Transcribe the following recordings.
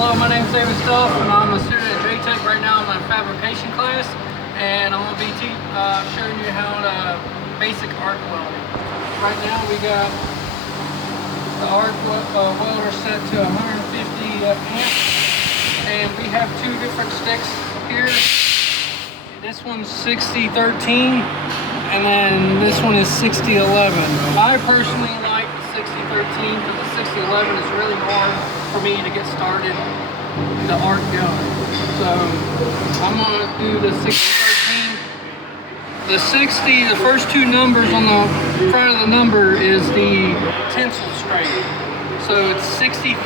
Hello, my name is David Stuff, and I'm a student at JTech right now in my fabrication class, and I'm going to be showing you how to basic arc welding. Right now we got the arc welder set to 150 amps, and we have two different sticks here. This one's 6013, and then this one is 6011. I personally like the 6013 because the 6011 is really hard for me to get started the arc going. So I'm going to do the 6013. The 60, the first two numbers on the front of the number is the tensile strength. So it's 60,000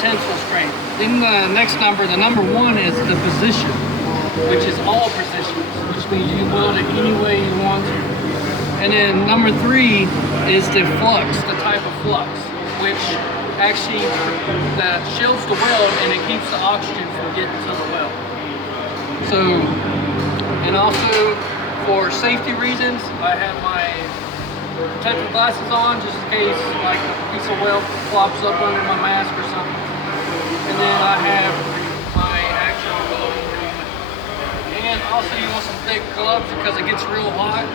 tensile strength. Then the next number, the number one, is the position, which is all positions, which means you weld it any way you want to. And then number three is the flux, the type of flux, which actually that shields the weld and it keeps the oxygen from getting to the weld. So, and also for safety reasons, I have my protective glasses on just in case like a piece of weld flops up under my mask or something. And then I have my actual welding helmet. And also you want some thick gloves because it gets real hot.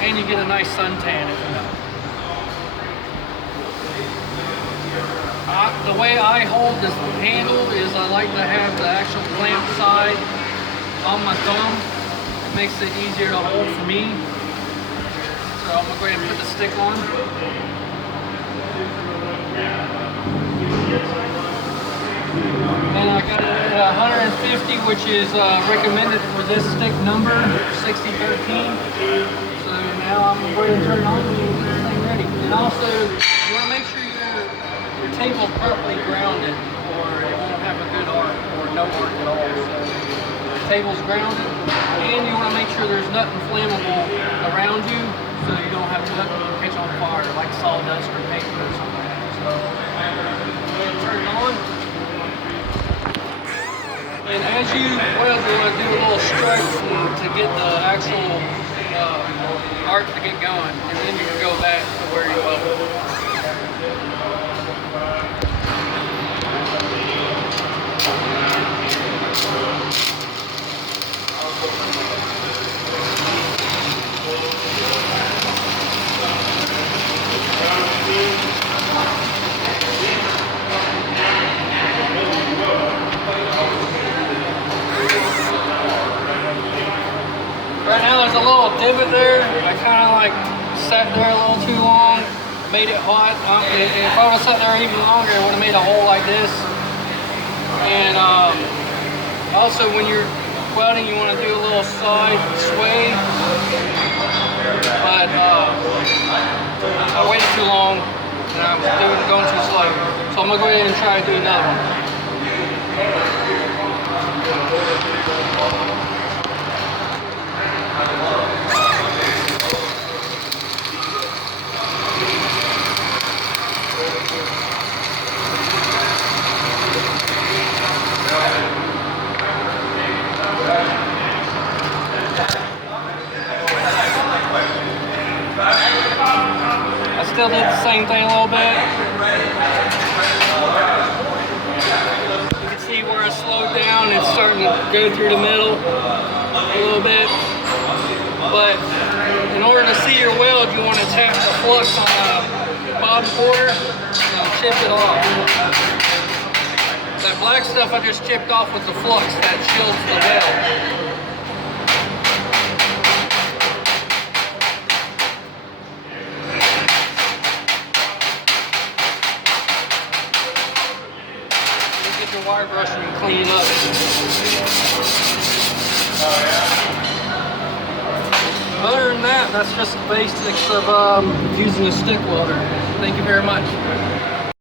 And you get a nice suntan if you know. The way I hold this handle is I like to have the actual clamp side on my thumb. It makes it easier to hold for me. So I'm going to go ahead and put the stick on. And I got it at 150, which is recommended for this stick number, 6013. So now I'm going to go ahead and turn it on and get this thing ready. And also, you want to make sure your table properly grounded, or it won't have a good arc or no arc at all. So the table's grounded, and you want to make sure there's nothing flammable around you, so you don't have nothing catch on fire like sawdust or paper or something like that. So turn it on, and as you weld, you want to do a little stretch to get the actual arc to get going, and then you can go back to where you welded. Right now there's a little divot there. I kind of like sat there a little too long, made it hot. If I would have sat there even longer, it would have made a hole like this. And also when you're welding, you want to do a little side sway. But I waited too long and I was going too slow. So I'm going to go ahead and try to do another one. I still did the same thing a little bit. You can see where I slowed down. It's starting to go through the middle a little bit. But in order to see your weld, you want to tap the flux on the bottom quarter and chip it off. That black stuff I just chipped off was the flux that shields the weld. Your wire brush and clean it up. Other than that, that's just the basics of using a stick welder. Thank you very much.